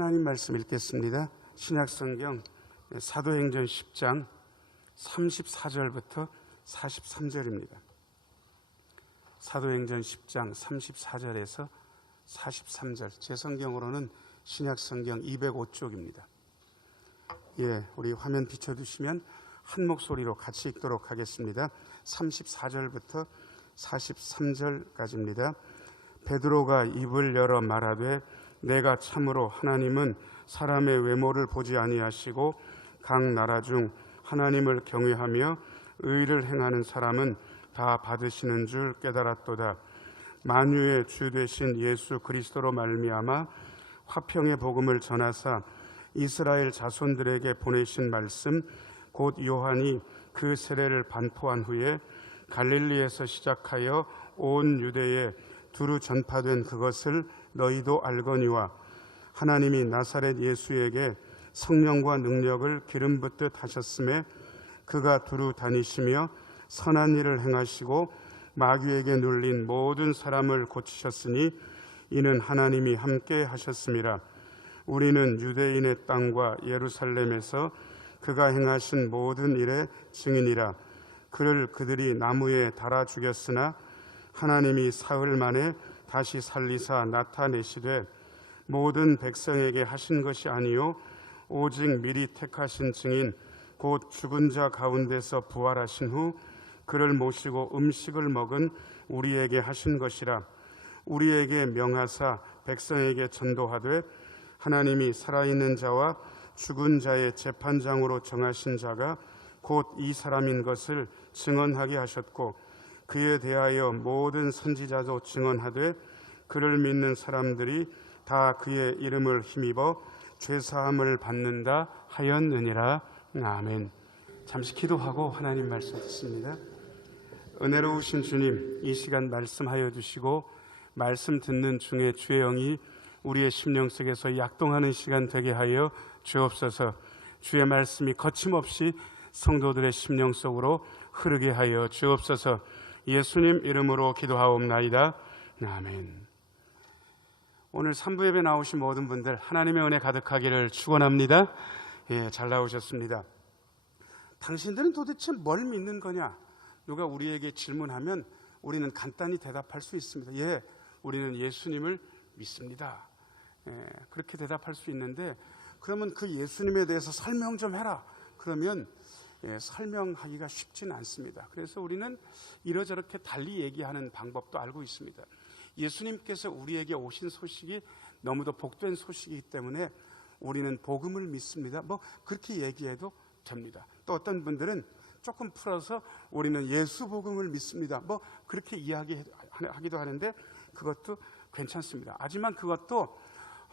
하나님 말씀 읽겠습니다. 신약성경 사도행전 10장 34절부터 43절입니다. 사도행전 10장 34절에서 43절, 제 성경으로는 신약성경 205쪽입니다. 우리 화면 비춰두시면 한 목소리로 같이 읽도록 하겠습니다. 34절부터 43절까지입니다. 베드로가 입을 열어 말하되 내가 참으로 하나님은 사람의 외모를 보지 아니하시고 각 나라 중 하나님을 경외하며 의를 행하는 사람은 다 받으시는 줄 깨달았도다. 만유의 주 되신 예수 그리스도로 말미암아 화평의 복음을 전하사 이스라엘 자손들에게 보내신 말씀 곧 요한이 그 세례를 반포한 후에 갈릴리에서 시작하여 온 유대에 두루 전파된 그것을 너희도 알거니와 하나님이 나사렛 예수에게 성령과 능력을 기름 붓듯 하셨음에 그가 두루 다니시며 선한 일을 행하시고 마귀에게 눌린 모든 사람을 고치셨으니 이는 하나님이 함께 하셨음이라. 우리는 유대인의 땅과 예루살렘에서 그가 행하신 모든 일의 증인이라. 그를 그들이 나무에 달아 죽였으나 하나님이 사흘 만에 다시 살리사 나타내시되 모든 백성에게 하신 것이 아니요 오직 미리 택하신 증인 곧 죽은 자 가운데서 부활하신 후 그를 모시고 음식을 먹은 우리에게 하신 것이라. 우리에게 명하사 백성에게 전도하되 하나님이 살아있는 자와 죽은 자의 재판장으로 정하신 자가 곧 이 사람인 것을 증언하게 하셨고 그에 대하여 모든 선지자도 증언하되 그를 믿는 사람들이 다 그의 이름을 힘입어 죄사함을 받는다 하였느니라. 아멘. 잠시 기도하고 하나님 말씀 듣습니다. 은혜로우신 주님, 이 시간 말씀하여 주시고 말씀 듣는 중에 주의 영이 우리의 심령 속에서 약동하는 시간 되게 하여 주옵소서. 주의 말씀이 거침없이 성도들의 심령 속으로 흐르게 하여 주옵소서. 예수님 이름으로 기도하옵나이다. 아멘. 오늘 3부 예배 나오신 모든 분들 하나님의 은혜 가득하기를 축원합니다. 잘 나오셨습니다. 당신들은 도대체 뭘 믿는 거냐? 누가 우리에게 질문하면 우리는 간단히 대답할 수 있습니다. 우리는 예수님을 믿습니다. 그렇게 대답할 수 있는데, 그러면 그 예수님에 대해서 설명 좀 해라. 그러면 설명하기가 쉽지는 않습니다. 그래서 우리는 이러저렇게 달리 얘기하는 방법도 알고 있습니다. 예수님께서 우리에게 오신 소식이 너무도 복된 소식이기 때문에 우리는 복음을 믿습니다. 그렇게 얘기해도 됩니다. 또 어떤 분들은 조금 풀어서 우리는 예수 복음을 믿습니다. 그렇게 이야기하기도 하는데 그것도 괜찮습니다. 하지만 그것도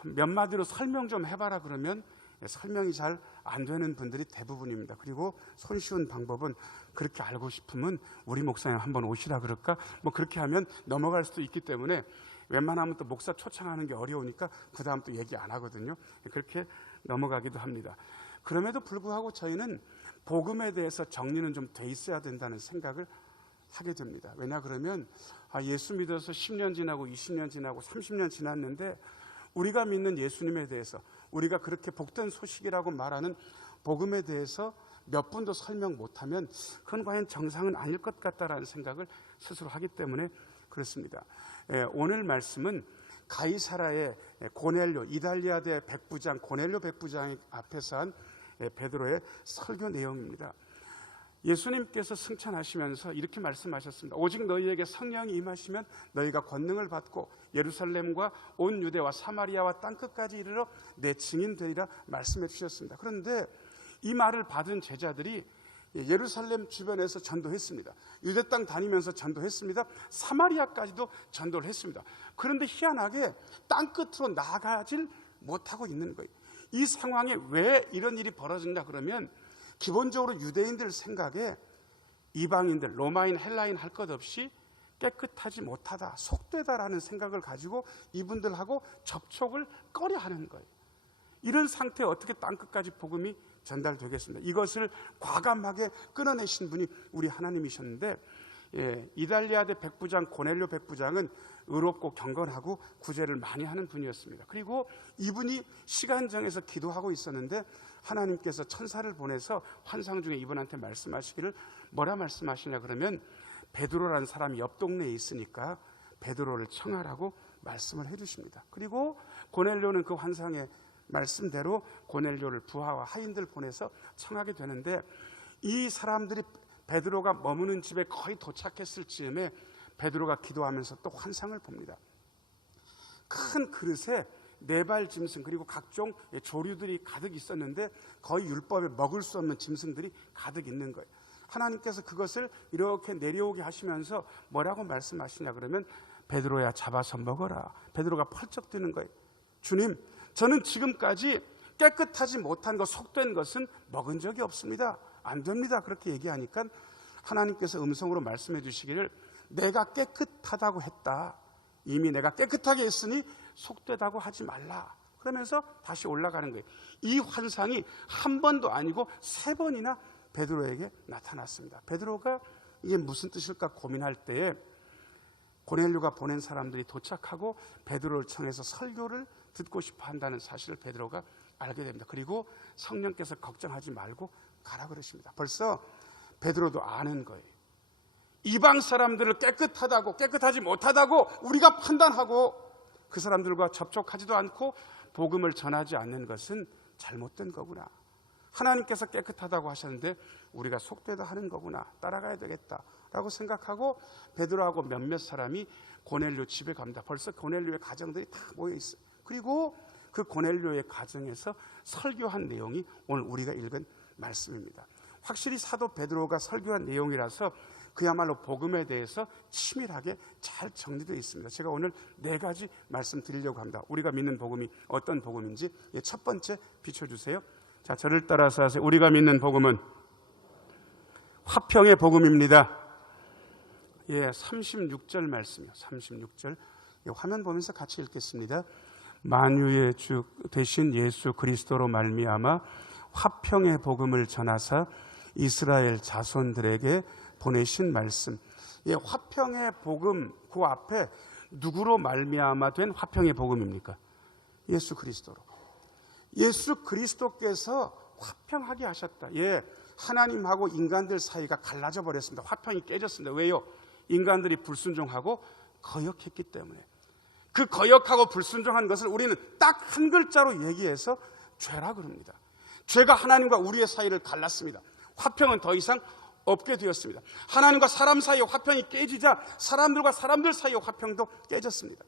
몇 마디로 설명 좀 해봐라 그러면 설명이 잘 안 되는 분들이 대부분입니다. 그리고 손쉬운 방법은 그렇게 알고 싶으면 우리 목사님 한번 오시라 그럴까? 그렇게 하면 넘어갈 수도 있기 때문에 웬만하면 또 목사 초청하는 게 어려우니까 그 다음 또 얘기 안 하거든요. 그렇게 넘어가기도 합니다. 그럼에도 불구하고 저희는 복음에 대해서 정리는 좀 돼 있어야 된다는 생각을 하게 됩니다. 왜냐 그러면 예수 믿어서 10년 지나고 20년 지나고 30년 지났는데 우리가 믿는 예수님에 대해서, 우리가 그렇게 복된 소식이라고 말하는 복음에 대해서 몇 분도 설명 못하면 그건 과연 정상은 아닐 것 같다라는 생각을 스스로 하기 때문에 그렇습니다. 오늘 말씀은 가이사라의 고넬료, 이달리아대 백부장 고넬료 백부장 앞에서 한 베드로의 설교 내용입니다. 예수님께서 승천하시면서 이렇게 말씀하셨습니다. 오직 너희에게 성령이 임하시면 너희가 권능을 받고 예루살렘과 온 유대와 사마리아와 땅끝까지 이르러 내 증인 되리라 말씀해 주셨습니다. 그런데 이 말을 받은 제자들이 예루살렘 주변에서 전도했습니다. 유대 땅 다니면서 전도했습니다. 사마리아까지도 전도를 했습니다. 그런데 희한하게 땅끝으로 나아가질 못하고 있는 거예요. 이 상황에 왜 이런 일이 벌어졌냐 그러면 기본적으로 유대인들 생각에 이방인들, 로마인, 헬라인 할 것 없이 깨끗하지 못하다, 속되다라는 생각을 가지고 이분들하고 접촉을 꺼려하는 거예요. 이런 상태에 어떻게 땅끝까지 복음이 전달되겠습니다. 이것을 과감하게 끊어내신 분이 우리 하나님이셨는데 이달리아대 백부장 고넬료 백부장은 의롭고 경건하고 구제를 많이 하는 분이었습니다. 그리고 이분이 시간 정해서 기도하고 있었는데 하나님께서 천사를 보내서 환상 중에 이분한테 말씀하시기를 뭐라 말씀하시냐 그러면 베드로라는 사람이 옆 동네에 있으니까 베드로를 청하라고 말씀을 해주십니다. 그리고 고넬료는 그 환상의 말씀대로 고넬료를 부하와 하인들 보내서 청하게 되는데 이 사람들이 베드로가 머무는 집에 거의 도착했을 즈음에 베드로가 기도하면서 또 환상을 봅니다. 큰 그릇에 4발 짐승 그리고 각종 조류들이 가득 있었는데 거의 율법에 먹을 수 없는 짐승들이 가득 있는 거예요. 하나님께서 그것을 이렇게 내려오게 하시면서 뭐라고 말씀하시냐 그러면 베드로야 잡아서 먹어라. 베드로가 펄쩍 뛰는 거예요. 주님, 저는 지금까지 깨끗하지 못한 것, 속된 것은 먹은 적이 없습니다. 안 됩니다. 그렇게 얘기하니까 하나님께서 음성으로 말씀해 주시기를 내가 깨끗하다고 했다. 이미 내가 깨끗하게 했으니 속되다고 하지 말라. 그러면서 다시 올라가는 거예요. 이 환상이 한 번도 아니고 3번이나 베드로에게 나타났습니다. 베드로가 이게 무슨 뜻일까 고민할 때에 고넬료가 보낸 사람들이 도착하고 베드로를 청해서 설교를 듣고 싶어 한다는 사실을 베드로가 알게 됩니다. 그리고 성령께서 걱정하지 말고 가라 그러십니다. 벌써 베드로도 아는 거예요. 이방 사람들을 깨끗하다고 깨끗하지 못하다고 우리가 판단하고 그 사람들과 접촉하지도 않고 복음을 전하지 않는 것은 잘못된 거구나. 하나님께서 깨끗하다고 하셨는데 우리가 속되다 하는 거구나. 따라가야 되겠다라고 생각하고 베드로하고 몇몇 사람이 고넬료 집에 갑니다. 벌써 고넬료의 가정들이 다 모여 있어요. 그리고 그 고넬료의 가정에서 설교한 내용이 오늘 우리가 읽은 말씀입니다. 확실히 사도 베드로가 설교한 내용이라서 그야말로 복음에 대해서 치밀하게 잘 정리되어 있습니다. 제가 오늘 4가지 말씀드리려고 합니다. 우리가 믿는 복음이 어떤 복음인지 첫 번째 비춰주세요. 자, 저를 따라서 하세요. 우리가 믿는 복음은 화평의 복음입니다. 36절 말씀이요. 36절 화면 보면서 같이 읽겠습니다. 만유의 주 되신 예수 그리스도로 말미암아 화평의 복음을 전하사 이스라엘 자손들에게 보내신 말씀. 화평의 복음 그 앞에 누구로 말미암아 된 화평의 복음입니까? 예수 그리스도로. 예수 그리스도께서 화평하게 하셨다. 하나님하고 인간들 사이가 갈라져 버렸습니다. 화평이 깨졌습니다. 왜요? 인간들이 불순종하고 거역했기 때문에. 그 거역하고 불순종한 것을 우리는 딱 한 글자로 얘기해서 죄라 그럽니다. 죄가 하나님과 우리의 사이를 갈랐습니다. 화평은 더 이상 없게 되었습니다. 하나님과 사람 사이의 화평이 깨지자 사람들과 사람들 사이의 화평도 깨졌습니다.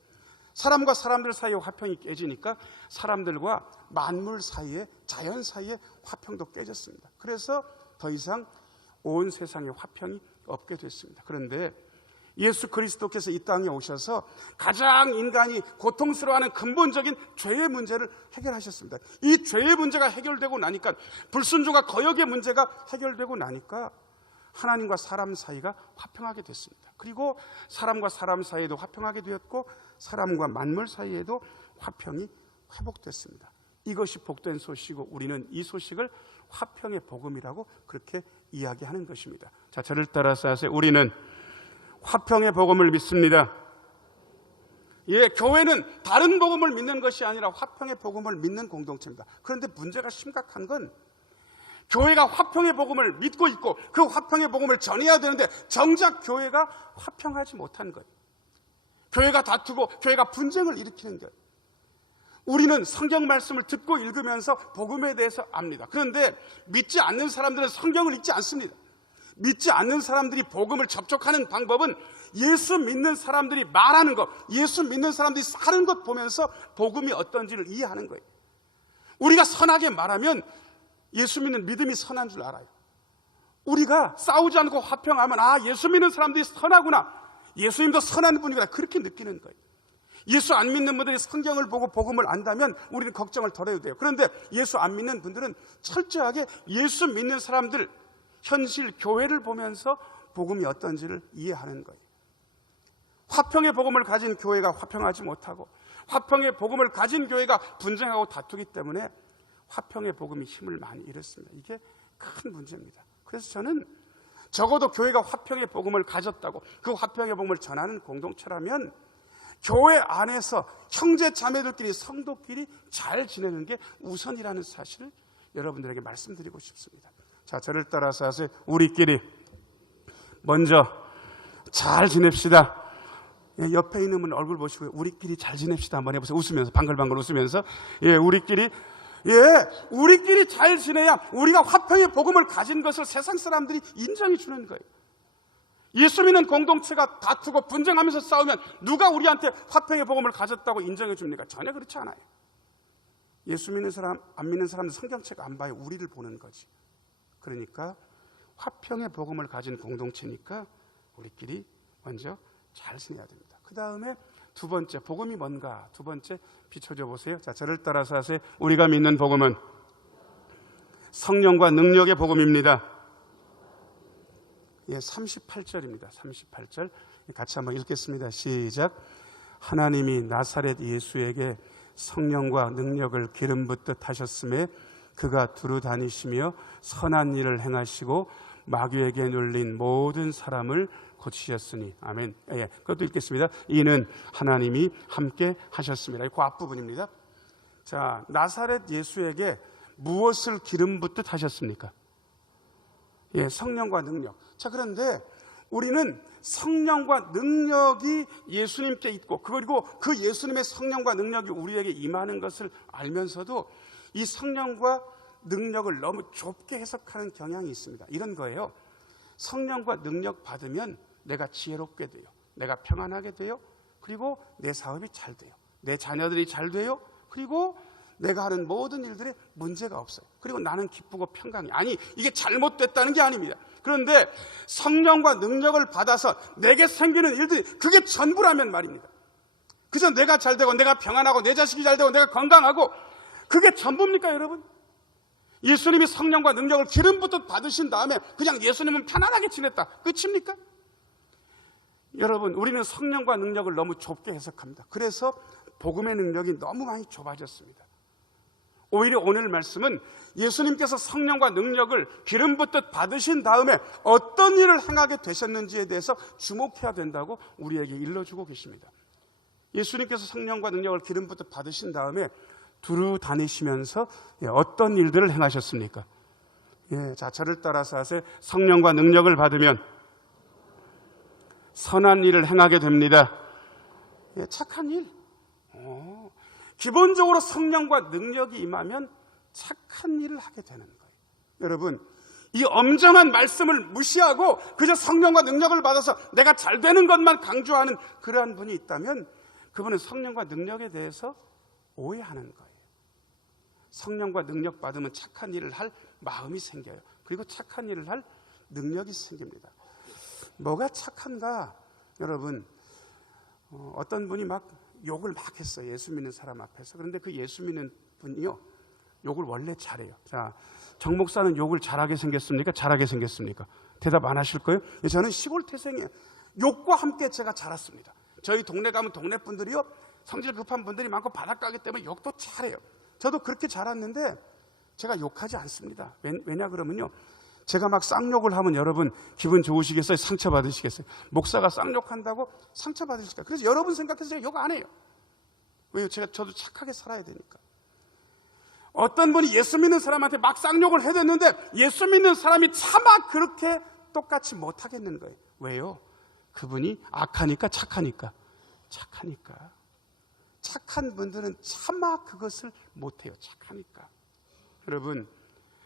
사람과 사람들 사이의 화평이 깨지니까 사람들과 만물 사이에, 자연 사이의 화평도 깨졌습니다. 그래서 더 이상 온 세상에 화평이 없게 됐습니다. 그런데 예수 그리스도께서 이 땅에 오셔서 가장 인간이 고통스러워하는 근본적인 죄의 문제를 해결하셨습니다. 이 죄의 문제가 해결되고 나니까, 불순종과 거역의 문제가 해결되고 나니까 하나님과 사람 사이가 화평하게 됐습니다. 그리고 사람과 사람 사이에도 화평하게 되었고 사람과 만물 사이에도 화평이 회복됐습니다. 이것이 복된 소식이고 우리는 이 소식을 화평의 복음이라고 그렇게 이야기하는 것입니다. 자, 저를 따라서 하세요. 우리는 화평의 복음을 믿습니다. 교회는 다른 복음을 믿는 것이 아니라 화평의 복음을 믿는 공동체입니다. 그런데 문제가 심각한 건 교회가 화평의 복음을 믿고 있고 그 화평의 복음을 전해야 되는데 정작 교회가 화평하지 못한 거예요. 교회가 다투고 교회가 분쟁을 일으키는 거예요. 우리는 성경 말씀을 듣고 읽으면서 복음에 대해서 압니다. 그런데 믿지 않는 사람들은 성경을 읽지 않습니다. 믿지 않는 사람들이 복음을 접촉하는 방법은 예수 믿는 사람들이 말하는 것, 예수 믿는 사람들이 사는 것 보면서 복음이 어떤지를 이해하는 거예요. 우리가 선하게 말하면 예수 믿는 믿음이 선한 줄 알아요. 우리가 싸우지 않고 화평하면 예수 믿는 사람들이 선하구나, 예수님도 선한 분이구나, 그렇게 느끼는 거예요. 예수 안 믿는 분들이 성경을 보고 복음을 안다면 우리는 걱정을 덜 해도 돼요. 그런데 예수 안 믿는 분들은 철저하게 예수 믿는 사람들, 현실 교회를 보면서 복음이 어떤지를 이해하는 거예요. 화평의 복음을 가진 교회가 화평하지 못하고 화평의 복음을 가진 교회가 분쟁하고 다투기 때문에 화평의 복음이 힘을 많이 잃었습니다. 이게 큰 문제입니다. 그래서 저는 적어도 교회가 화평의 복음을 가졌다고 그 화평의 복음을 전하는 공동체라면 교회 안에서 형제 자매들끼리 성도끼리 잘 지내는 게 우선이라는 사실을 여러분들에게 말씀드리고 싶습니다. 자, 저를 따라서 하세요. 우리끼리 먼저 잘 지냅시다. 옆에 있는 분 얼굴 보시고 우리끼리 잘 지냅시다 한번 해보세요. 웃으면서, 방글방글 웃으면서. 우리끼리 잘 지내야 우리가 화평의 복음을 가진 것을 세상 사람들이 인정해 주는 거예요. 예수 믿는 공동체가 다투고 분쟁하면서 싸우면 누가 우리한테 화평의 복음을 가졌다고 인정해 줍니까? 전혀 그렇지 않아요. 예수 믿는 사람, 안 믿는 사람은 성경책 안 봐요. 우리를 보는 거지. 그러니까 화평의 복음을 가진 공동체니까 우리끼리 먼저 잘 지내야 됩니다. 그 다음에 두 번째, 복음이 뭔가? 두 번째 비춰줘 보세요. 자, 저를 따라서 하세요. 우리가 믿는 복음은 성령과 능력의 복음입니다. 38절입니다. 38절 같이 한번 읽겠습니다. 시작. 하나님이 나사렛 예수에게 성령과 능력을 기름 붓듯 하셨음에 그가 두루 다니시며 선한 일을 행하시고 마귀에게 눌린 모든 사람을 고치셨으니. 아멘. 그것도 읽겠습니다. 이는 하나님이 함께 하셨습니다. 그 앞부분입니다. 자, 나사렛 예수에게 무엇을 기름 붓듯 하셨습니까? 성령과 능력. 자, 그런데 우리는 성령과 능력이 예수님께 있고, 그리고 그 예수님의 성령과 능력이 우리에게 임하는 것을 알면서도 이 성령과 능력을 너무 좁게 해석하는 경향이 있습니다. 이런 거예요. 성령과 능력 받으면 내가 지혜롭게 돼요. 내가 평안하게 돼요. 그리고 내 사업이 잘 돼요. 내 자녀들이 잘 돼요. 그리고 내가 하는 모든 일들에 문제가 없어요. 그리고 나는 기쁘고 평강해. 아니, 이게 잘못됐다는 게 아닙니다. 그런데 성령과 능력을 받아서 내게 생기는 일들이 그게 전부라면 말입니다. 그래서 내가 잘 되고 내가 평안하고 내 자식이 잘 되고 내가 건강하고 그게 전부입니까, 여러분? 예수님이 성령과 능력을 기름 붓듯 받으신 다음에 그냥 예수님은 편안하게 지냈다. 끝입니까? 여러분, 우리는 성령과 능력을 너무 좁게 해석합니다. 그래서 복음의 능력이 너무 많이 좁아졌습니다. 오히려 오늘 말씀은 예수님께서 성령과 능력을 기름 붓듯 받으신 다음에 어떤 일을 행하게 되셨는지에 대해서 주목해야 된다고 우리에게 일러주고 계십니다. 예수님께서 성령과 능력을 기름 붓듯 받으신 다음에 두루 다니시면서 어떤 일들을 행하셨습니까? 자, 저를 따라서 하세요. 성령과 능력을 받으면 선한 일을 행하게 됩니다. 착한 일. 기본적으로 성령과 능력이 임하면 착한 일을 하게 되는 거예요. 여러분, 이 엄정한 말씀을 무시하고 그저 성령과 능력을 받아서 내가 잘 되는 것만 강조하는 그러한 분이 있다면 그분은 성령과 능력에 대해서 오해하는 거예요. 성령과 능력 받으면 착한 일을 할 마음이 생겨요. 그리고 착한 일을 할 능력이 생깁니다. 뭐가 착한가? 여러분, 어떤 분이 막 욕을 막 했어요. 예수 믿는 사람 앞에서. 그런데 그 예수 믿는 분이요, 욕을 원래 잘해요. 자, 정 목사는 욕을 잘하게 생겼습니까? 잘하게 생겼습니까? 대답 안 하실 거예요? 저는 시골 태생이에요. 욕과 함께 제가 자랐습니다. 저희 동네 가면 동네 분들이요, 성질 급한 분들이 많고 바닷가기 때문에 욕도 잘해요. 저도 그렇게 자랐는데 제가 욕하지 않습니다. 왜냐 그러면요, 제가 막 쌍욕을 하면 여러분 기분 좋으시겠어요? 상처받으시겠어요? 목사가 쌍욕한다고 상처받으실까요? 그래서 여러분 생각해서 제가 욕 안 해요. 왜요? 저도 착하게 살아야 되니까. 어떤 분이 예수 믿는 사람한테 막 쌍욕을 해댔는데 예수 믿는 사람이 차마 그렇게 똑같이 못하겠는 거예요. 왜요? 그분이 악하니까 착하니까. 착한 분들은 차마 그것을 못해요. 착하니까. 여러분,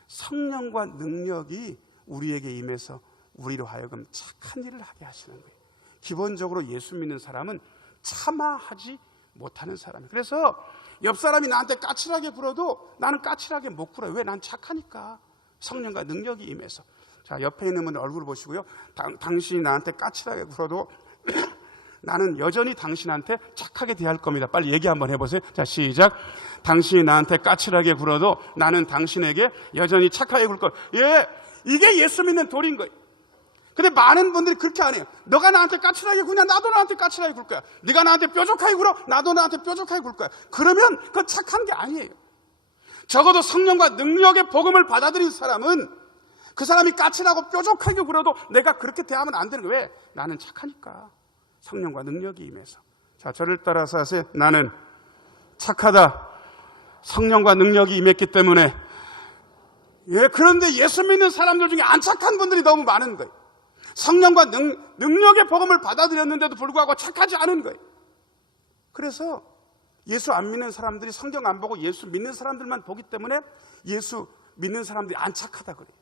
성령과 능력이 우리에게 임해서 우리로 하여금 착한 일을 하게 하시는 거예요. 기본적으로 예수 믿는 사람은 차마 하지 못하는 사람이에요. 그래서 옆 사람이 나한테 까칠하게 굴어도 나는 까칠하게 못 굴어요. 왜? 난 착하니까. 성령과 능력이 임해서. 자, 옆에 있는 분 얼굴 보시고요. 당신이 나한테 까칠하게 굴어도 나는 여전히 당신한테 착하게 대할 겁니다. 빨리 얘기 한번 해보세요. 자, 시작. 당신이 나한테 까칠하게 굴어도 나는 당신에게 여전히 착하게 굴 거예요. 이게 예수 믿는 도리인 거예요. 근데 많은 분들이 그렇게 안 해요. 너가 나한테 까칠하게 굴냐? 나도 나한테 까칠하게 굴 거야. 네가 나한테 뾰족하게 굴어? 나도 나한테 뾰족하게 굴 거야. 그러면 그건 착한 게 아니에요. 적어도 성령과 능력의 복음을 받아들인 사람은 그 사람이 까칠하고 뾰족하게 굴어도 내가 그렇게 대하면 안 되는 거예요. 왜? 나는 착하니까. 성령과 능력이 임해서. 자, 저를 따라서 하세요. 나는 착하다. 성령과 능력이 임했기 때문에. 예, 그런데 예수 믿는 사람들 중에 안 착한 분들이 너무 많은 거예요. 성령과 능력의 복음을 받아들였는데도 불구하고 착하지 않은 거예요. 그래서 예수 안 믿는 사람들이 성경 안 보고 예수 믿는 사람들만 보기 때문에 예수 믿는 사람들이 안 착하다 그래요.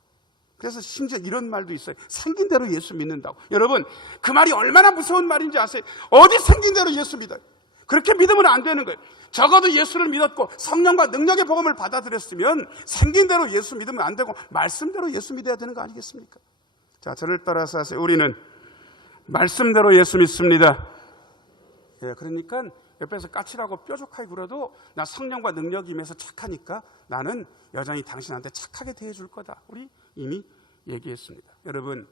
그래서 심지어 이런 말도 있어요. 생긴 대로 예수 믿는다고. 여러분, 그 말이 얼마나 무서운 말인지 아세요? 어디 생긴 대로 예수 믿어요? 그렇게 믿으면 안 되는 거예요. 적어도 예수를 믿었고 성령과 능력의 복음을 받아들였으면 생긴 대로 예수 믿으면 안 되고 말씀대로 예수 믿어야 되는 거 아니겠습니까? 자, 저를 따라서 하세요. 우리는 말씀대로 예수 믿습니다. 예, 그러니까 옆에서 까칠하고 뾰족하게 굴어도 나 성령과 능력이 임해서 착하니까 나는 여전히 당신한테 착하게 대해줄 거다. 우리 이미 얘기했습니다. 여러분,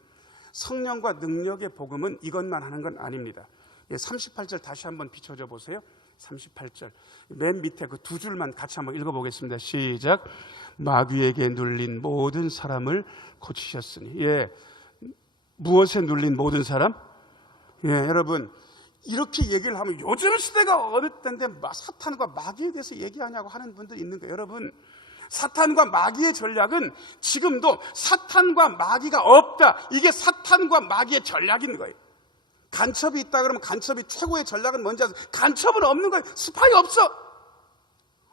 성령과 능력의 복음은 이것만 하는 건 아닙니다. 38절 다시 한번 비춰줘 보세요. 38절 맨 밑에 그 두 줄만 같이 한번 읽어보겠습니다. 시작. 마귀에게 눌린 모든 사람을 고치셨으니. 예, 무엇에 눌린 모든 사람? 예, 여러분, 이렇게 얘기를 하면 요즘 시대가 어느 때인데 사탄과 마귀에 대해서 얘기하냐고 하는 분들이 있는 거예요. 여러분, 사탄과 마귀의 전략은 지금도 사탄과 마귀가 없다. 이게 사탄과 마귀의 전략인 거예요. 간첩이 있다 그러면 간첩이 최고의 전략은 뭔지 아세요? 간첩은 없는 거예요. 스파이 없어.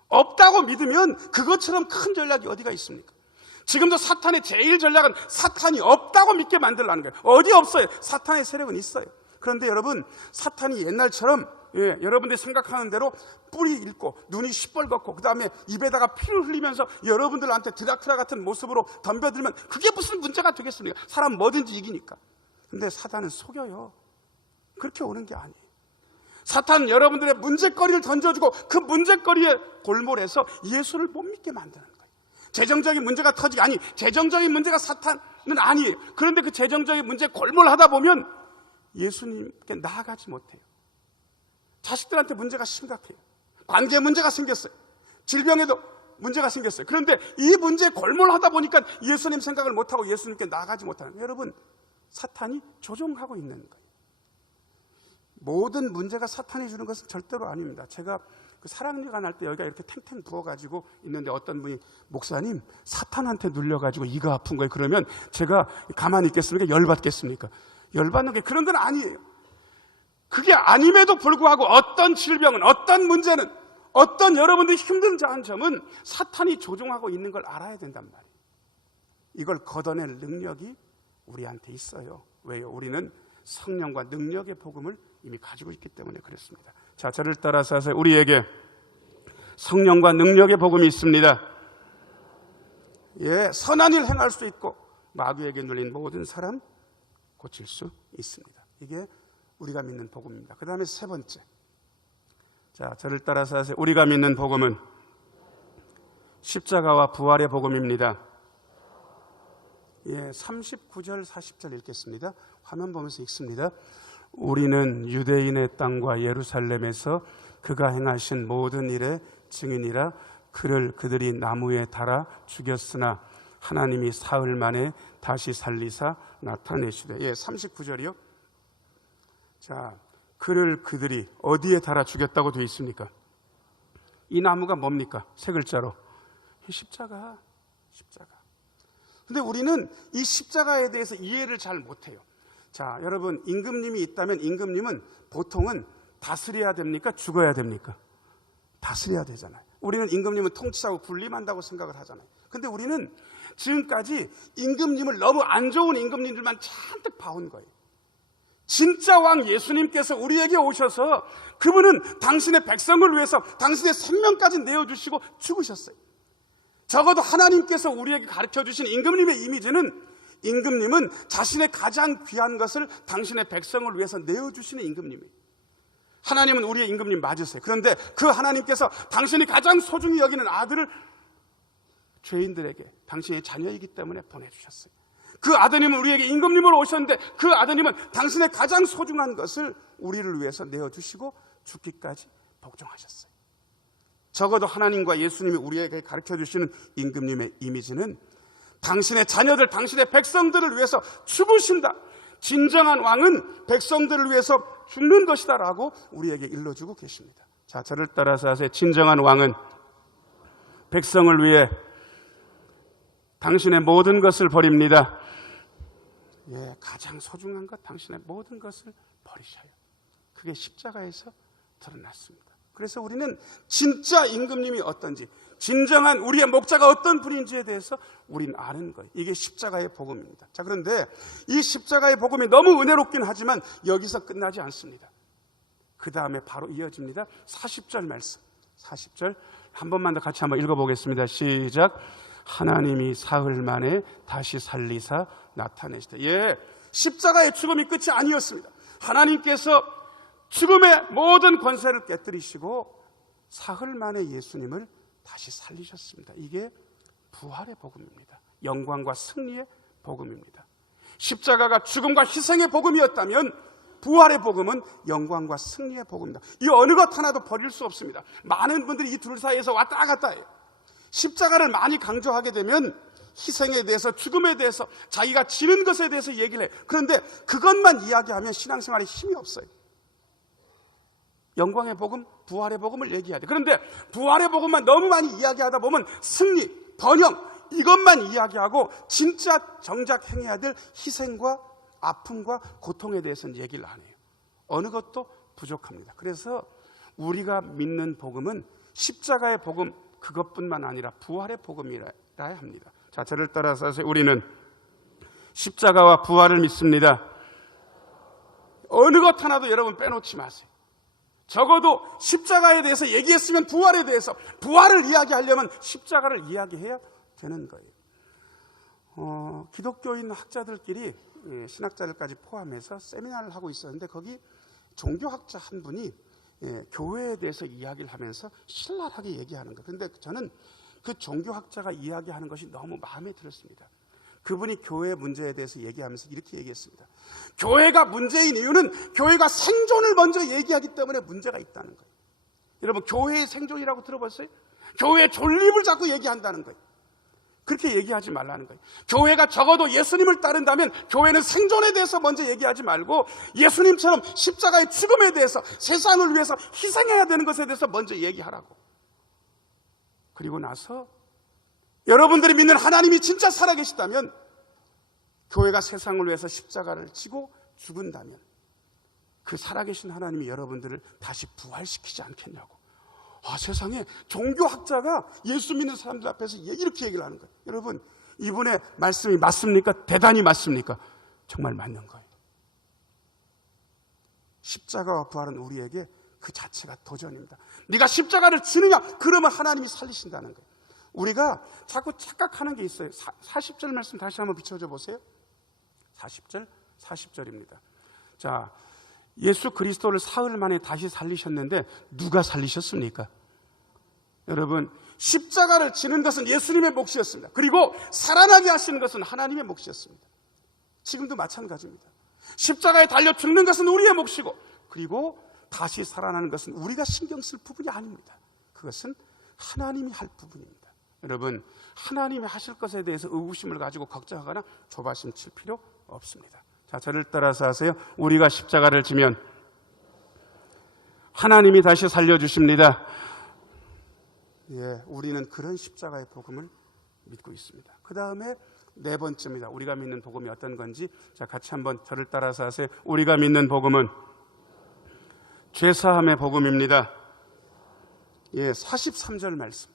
없다고 믿으면 그것처럼 큰 전략이 어디가 있습니까? 지금도 사탄의 제일 전략은 사탄이 없다고 믿게 만들라는 거예요. 어디 없어요? 사탄의 세력은 있어요. 그런데 여러분, 사탄이 옛날처럼 여러분들이 생각하는 대로 뿔이 있고 눈이 시뻘겋고 그 다음에 입에다가 피를 흘리면서 여러분들한테 드라큘라 같은 모습으로 덤벼들면 그게 무슨 문제가 되겠습니까? 사람 뭐든지 이기니까. 근데 사탄은 속여요. 그렇게 오는 게 아니에요. 사탄은 여러분들의 문제거리를 던져주고 그 문제거리에 골몰해서 예수를 못 믿게 만드는 거예요. 재정적인 문제가 터지기, 아니, 재정적인 문제가 사탄은 아니에요. 그런데 그 재정적인 문제에 골몰하다 보면 예수님께 나아가지 못해요. 자식들한테 문제가 심각해요. 관계 문제가 생겼어요. 질병에도 문제가 생겼어요. 그런데 이 문제에 골몰하다 보니까 예수님 생각을 못하고 예수님께 나아가지 못하는 거예요. 여러분, 사탄이 조종하고 있는 거예요. 모든 문제가 사탄이 주는 것은 절대로 아닙니다. 제가 그 사랑리관 할 때 여기가 이렇게 탱탱 부어가지고 있는데 어떤 분이 목사님 사탄한테 눌려가지고 이가 아픈 거예요. 그러면 제가 가만히 있겠습니까? 열받겠습니까? 열받는 게 그런 건 아니에요. 그게 아님에도 불구하고 어떤 질병은, 어떤 문제는, 어떤 여러분들이 힘든 점은 사탄이 조종하고 있는 걸 알아야 된단 말이에요. 이걸 걷어낼 능력이 우리한테 있어요. 왜요? 우리는 성령과 능력의 복음을 이미 가지고 있기 때문에 그렇습니다. 자, 저를 따라서 하세요. 우리에게 성령과 능력의 복음이 있습니다. 예, 선한 일 행할 수 있고 마귀에게 눌린 모든 사람 고칠 수 있습니다. 이게 우리가 믿는 복음입니다. 그 다음에 세 번째. 자, 저를 따라서 하세요. 우리가 믿는 복음은 십자가와 부활의 복음입니다. 예, 39절 40절 읽겠습니다. 화면 보면서 읽습니다. 우리는 유대인의 땅과 예루살렘에서 그가 행하신 모든 일의 증인이라. 그를 그들이 나무에 달아 죽였으나 하나님이 사흘 만에 다시 살리사 나타내시되. 예, 39절이요. 자, 그를 그들이 어디에 달아 죽였다고 되어 있습니까? 이 나무가 뭡니까? 세 글자로 십자가. 근데 우리는 이 십자가에 대해서 이해를 잘 못해요. 자, 여러분, 임금님이 있다면 임금님은 보통은 다스려야 됩니까? 죽어야 됩니까? 다스려야 되잖아요. 우리는 임금님은 통치하고 군림한다고 생각을 하잖아요. 근데 우리는 지금까지 임금님을 너무 안 좋은 임금님들만 잔뜩 봐온 거예요. 진짜 왕 예수님께서 우리에게 오셔서 그분은 당신의 백성을 위해서 당신의 생명까지 내어주시고 죽으셨어요. 적어도 하나님께서 우리에게 가르쳐주신 임금님의 이미지는 임금님은 자신의 가장 귀한 것을 당신의 백성을 위해서 내어주시는 임금님이에요. 하나님은 우리의 임금님 맞으세요. 그런데 그 하나님께서 당신이 가장 소중히 여기는 아들을 죄인들에게 당신의 자녀이기 때문에 보내주셨어요. 그 아드님은 우리에게 임금님으로 오셨는데 그 아드님은 당신의 가장 소중한 것을 우리를 위해서 내어주시고 죽기까지 복종하셨어요. 적어도 하나님과 예수님이 우리에게 가르쳐주시는 임금님의 이미지는 당신의 자녀들, 당신의 백성들을 위해서 죽으신다. 진정한 왕은 백성들을 위해서 죽는 것이다 라고 우리에게 일러주고 계십니다. 자, 저를 따라서 하세요. 진정한 왕은 백성을 위해 당신의 모든 것을 버립니다. 예, 가장 소중한 것, 당신의 모든 것을 버리셔요. 그게 십자가에서 드러났습니다. 그래서 우리는 진짜 임금님이 어떤지, 진정한 우리의 목자가 어떤 분인지에 대해서 우리는 아는 거예요. 이게 십자가의 복음입니다. 자, 그런데 이 십자가의 복음이 너무 은혜롭긴 하지만 여기서 끝나지 않습니다. 그 다음에 바로 이어집니다. 40절 말씀. 40절 한 번만 더 같이 한번 읽어보겠습니다. 시작. 하나님이 사흘 만에 다시 살리사 나타내시되. 예, 십자가의 죽음이 끝이 아니었습니다. 하나님께서 죽음의 모든 권세를 깨뜨리시고 사흘 만에 예수님을 다시 살리셨습니다. 이게 부활의 복음입니다. 영광과 승리의 복음입니다. 십자가가 죽음과 희생의 복음이었다면 부활의 복음은 영광과 승리의 복음입니다. 이 어느 것 하나도 버릴 수 없습니다. 많은 분들이 이 둘 사이에서 왔다 갔다 해요. 십자가를 많이 강조하게 되면 희생에 대해서, 죽음에 대해서, 자기가 지는 것에 대해서 얘기를 해요. 그런데 그것만 이야기하면 신앙생활에 힘이 없어요. 영광의 복음, 부활의 복음을 얘기해야 돼. 그런데 부활의 복음만 너무 많이 이야기하다 보면 승리, 번영 이것만 이야기하고 진짜 정작 행해야 될 희생과 아픔과 고통에 대해서는 얘기를 안 해요. 어느 것도 부족합니다. 그래서 우리가 믿는 복음은 십자가의 복음 그것뿐만 아니라 부활의 복음이라야 합니다. 자, 저를 따라서 우리는 십자가와 부활을 믿습니다. 어느 것 하나도 여러분 빼놓지 마세요. 적어도 십자가에 대해서 얘기했으면 부활에 대해서, 부활을 이야기하려면 십자가를 이야기해야 되는 거예요. 기독교인 학자들끼리, 신학자들까지 포함해서 세미나를 하고 있었는데 거기 종교학자 한 분이 교회에 대해서 이야기를 하면서 신랄하게 얘기하는 거예요. 그런데 저는 그 종교학자가 이야기하는 것이 너무 마음에 들었습니다. 그분이 교회 문제에 대해서 얘기하면서 이렇게 얘기했습니다. 교회가 문제인 이유는 교회가 생존을 먼저 얘기하기 때문에 문제가 있다는 거예요. 여러분, 교회의 생존이라고 들어봤어요? 교회의 존립을 자꾸 얘기한다는 거예요. 그렇게 얘기하지 말라는 거예요. 교회가 적어도 예수님을 따른다면 교회는 생존에 대해서 먼저 얘기하지 말고 예수님처럼 십자가의 죽음에 대해서, 세상을 위해서 희생해야 되는 것에 대해서 먼저 얘기하라고. 그리고 나서 여러분들이 믿는 하나님이 진짜 살아계시다면 교회가 세상을 위해서 십자가를 지고 죽은다면 그 살아계신 하나님이 여러분들을 다시 부활시키지 않겠냐고. 세상에 종교학자가 예수 믿는 사람들 앞에서 이렇게 얘기를 하는 거예요. 여러분, 이분의 말씀이 맞습니까? 대단히 맞습니까? 정말 맞는 거예요. 십자가와 부활은 우리에게 그 자체가 도전입니다. 네가 십자가를 지느냐? 그러면 하나님이 살리신다는 거예요. 우리가 자꾸 착각하는 게 있어요. 40절 말씀 다시 한번 비춰줘 보세요. 40절입니다. 자, 예수 그리스도를 사흘 만에 다시 살리셨는데 누가 살리셨습니까? 여러분, 십자가를 지는 것은 예수님의 몫이었습니다. 그리고 살아나게 하시는 것은 하나님의 몫이었습니다. 지금도 마찬가지입니다. 십자가에 달려 죽는 것은 우리의 몫이고, 그리고 다시 살아나는 것은 우리가 신경 쓸 부분이 아닙니다. 그것은 하나님이 할 부분입니다. 여러분, 하나님이 하실 것에 대해서 의구심을 가지고 걱정하거나 조바심 칠 필요 없습니다. 자, 저를 따라서 하세요. 우리가 십자가를 지면 하나님이 다시 살려주십니다. 예, 우리는 그런 십자가의 복음을 믿고 있습니다. 그 다음에 네 번째입니다. 우리가 믿는 복음이 어떤 건지, 자, 같이 한번 저를 따라서 하세요. 우리가 믿는 복음은 죄사함의 복음입니다. 예, 43절 말씀.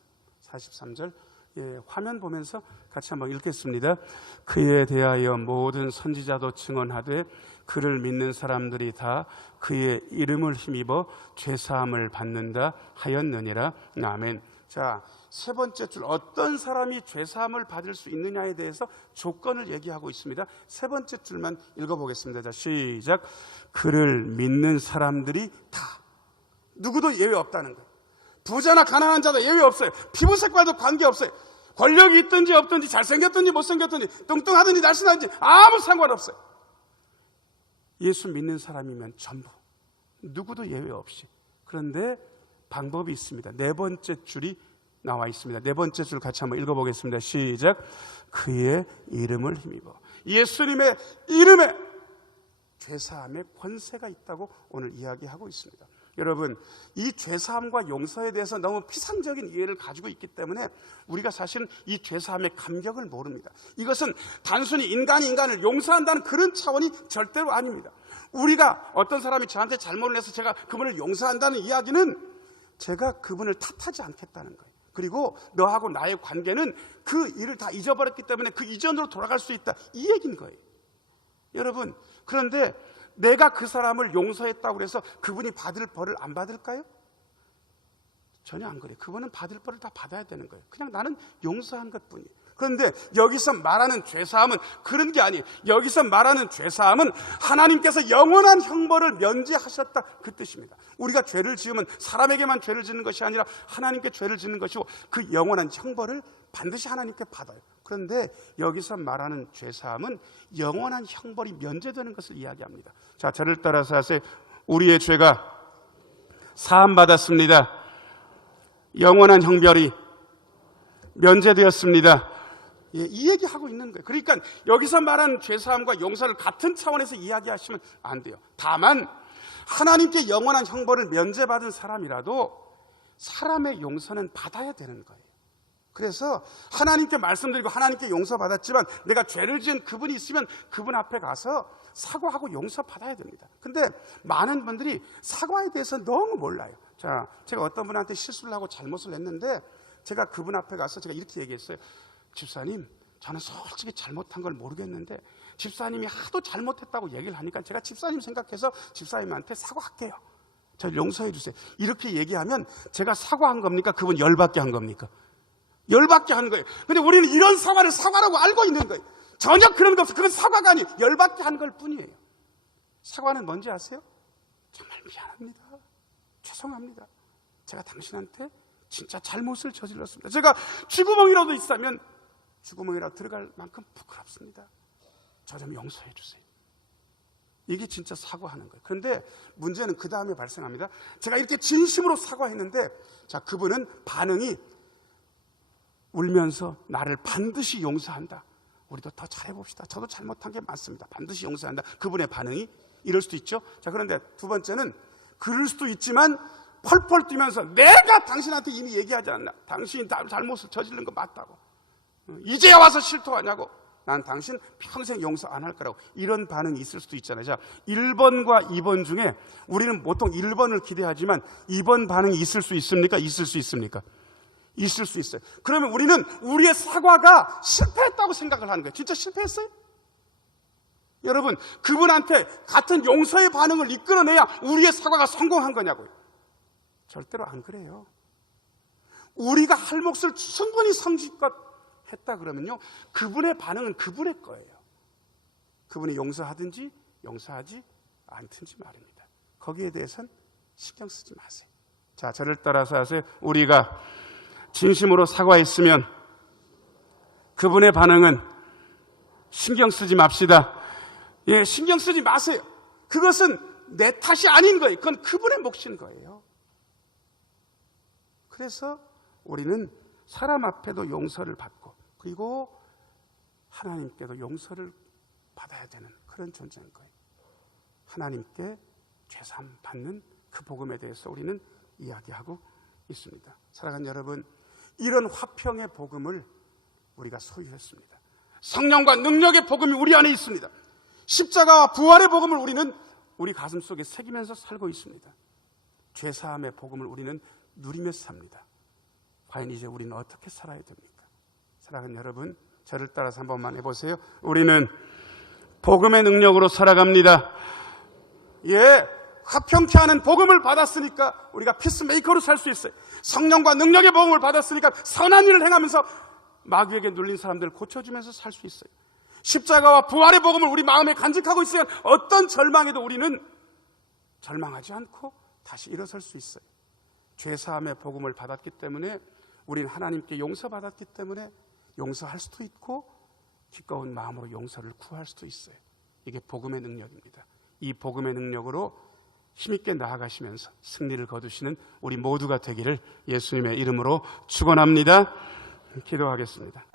43절. 예, 화면 보면서 같이 한번 읽겠습니다. 그에 대하여 모든 선지자도 증언하되 그를 믿는 사람들이 다 그의 이름을 힘입어 죄사함을 받는다 하였느니라. 아멘. 자, 세 번째 줄, 어떤 사람이 죄사함을 받을 수 있느냐에 대해서 조건을 얘기하고 있습니다. 세 번째 줄만 읽어보겠습니다. 자, 시작. 그를 믿는 사람들이 다, 누구도 예외 없다는 거예요. 부자나 가난한 자도 예외 없어요. 피부 색깔도 관계없어요. 권력이 있든지 없든지, 잘생겼든지 못생겼든지, 뚱뚱하든지 날씬하든지 아무 상관없어요. 예수 믿는 사람이면 전부, 누구도 예외 없이. 그런데 방법이 있습니다. 네 번째 줄이 나와 있습니다. 네 번째 줄 같이 한번 읽어보겠습니다. 시작. 그의 이름을 힘입어. 예수님의 이름에 죄사함의 권세가 있다고 오늘 이야기하고 있습니다. 여러분, 이 죄사함과 용서에 대해서 너무 피상적인 이해를 가지고 있기 때문에 우리가 사실은 이 죄사함의 감격을 모릅니다. 이것은 단순히 인간이 인간을 용서한다는 그런 차원이 절대로 아닙니다. 우리가 어떤 사람이 저한테 잘못을 해서 제가 그분을 용서한다는 이야기는 제가 그분을 탓하지 않겠다는 거예요. 그리고 너하고 나의 관계는 그 일을 다 잊어버렸기 때문에 그 이전으로 돌아갈 수 있다, 이 얘기인 거예요. 여러분, 그런데 내가 그 사람을 용서했다고 해서 그분이 받을 벌을 안 받을까요? 전혀 안 그래요. 그분은 받을 벌을 다 받아야 되는 거예요. 그냥 나는 용서한 것뿐이에요. 그런데 여기서 말하는 죄사함은 그런 게 아니에요. 여기서 말하는 죄사함은 하나님께서 영원한 형벌을 면제하셨다, 그 뜻입니다. 우리가 죄를 지으면 사람에게만 죄를 짓는 것이 아니라 하나님께 죄를 짓는 것이고 그 영원한 형벌을 반드시 하나님께 받아요. 그런데 여기서 말하는 죄사함은 영원한 형벌이 면제되는 것을 이야기합니다. 자, 저를 따라서 하세요. 우리의 죄가 사함받았습니다. 영원한 형벌이 면제되었습니다. 예, 이 얘기하고 있는 거예요. 그러니까 여기서 말하는 죄사함과 용서를 같은 차원에서 이야기하시면 안 돼요. 다만 하나님께 영원한 형벌을 면제받은 사람이라도 사람의 용서는 받아야 되는 거예요. 그래서 하나님께 말씀드리고 하나님께 용서받았지만 내가 죄를 지은 그분이 있으면 그분 앞에 가서 사과하고 용서받아야 됩니다. 근데 많은 분들이 사과에 대해서 너무 몰라요. 자, 제가 어떤 분한테 실수를 하고 잘못을 했는데 제가 그분 앞에 가서 제가 이렇게 얘기했어요. 집사님, 저는 솔직히 잘못한 걸 모르겠는데 집사님이 하도 잘못했다고 얘기를 하니까 제가 집사님 생각해서 집사님한테 사과할게요. 저를 용서해 주세요. 이렇게 얘기하면 제가 사과한 겁니까? 그분 열받게 한 겁니까? 열받게 하는 거예요. 근데 우리는 이런 사과를 사과라고 알고 있는 거예요. 전혀 그런 거 없어요. 그건 사과가 아니에요. 열받게 하는 걸 뿐이에요. 사과는 뭔지 아세요? 정말 미안합니다. 죄송합니다. 제가 당신한테 진짜 잘못을 저질렀습니다. 제가 쥐구멍이라도 있다면 쥐구멍이라도 들어갈 만큼 부끄럽습니다. 저 좀 용서해 주세요. 이게 진짜 사과하는 거예요. 그런데 문제는 그 다음에 발생합니다. 제가 이렇게 진심으로 사과했는데 자, 그분은 반응이 울면서 나를 반드시 용서한다. 우리도 더 잘해봅시다. 저도 잘못한 게 많습니다. 반드시 용서한다. 그분의 반응이 이럴 수도 있죠. 자, 그런데 두 번째는 그럴 수도 있지만 펄펄 뛰면서 내가 당신한테 이미 얘기하지 않나. 당신이 잘못을 저지른 거 맞다고. 이제야 와서 실토하냐고. 난 당신 평생 용서 안 할 거라고. 이런 반응이 있을 수도 있잖아요. 자, 1번과 2번 중에 우리는 보통 1번을 기대하지만 2번 반응이 있을 수 있습니까? 있을 수 있습니까? 있을 수 있어요. 그러면 우리는 우리의 사과가 실패했다고 생각을 하는 거예요. 진짜 실패했어요? 여러분, 그분한테 같은 용서의 반응을 이끌어내야 우리의 사과가 성공한 거냐고요. 절대로 안 그래요. 우리가 할 몫을 충분히 성실껏 했다 그러면요, 그분의 반응은 그분의 거예요. 그분이 용서하든지 용서하지 않든지 말입니다. 거기에 대해서는 신경 쓰지 마세요. 자, 저를 따라서 하세요. 우리가 진심으로 사과했으면 그분의 반응은 신경 쓰지 맙시다. 예, 신경 쓰지 마세요. 그것은 내 탓이 아닌 거예요. 그건 그분의 몫인 거예요. 그래서 우리는 사람 앞에도 용서를 받고 그리고 하나님께도 용서를 받아야 되는 그런 존재인 거예요. 하나님께 죄사함 받는 그 복음에 대해서 우리는 이야기하고 있습니다. 사랑하는 여러분, 이런 화평의 복음을 우리가 소유했습니다. 성령과 능력의 복음이 우리 안에 있습니다. 십자가와 부활의 복음을 우리는 우리 가슴 속에 새기면서 살고 있습니다. 죄사함의 복음을 우리는 누리며 삽니다. 과연 이제 우리는 어떻게 살아야 됩니까? 사랑하는 여러분, 저를 따라서 한 번만 해보세요. 우리는 복음의 능력으로 살아갑니다. 예, 화평케 하는 복음을 받았으니까 우리가 피스메이커로 살 수 있어요. 성령과 능력의 복음을 받았으니까 선한 일을 행하면서 마귀에게 눌린 사람들을 고쳐주면서 살 수 있어요. 십자가와 부활의 복음을 우리 마음에 간직하고 있으면 어떤 절망에도 우리는 절망하지 않고 다시 일어설 수 있어요. 죄사함의 복음을 받았기 때문에 우리는 하나님께 용서받았기 때문에 용서할 수도 있고 기꺼운 마음으로 용서를 구할 수도 있어요. 이게 복음의 능력입니다. 이 복음의 능력으로 힘있게 나아가시면서 승리를 거두시는 우리 모두가 되기를 예수님의 이름으로 축원합니다. 기도하겠습니다.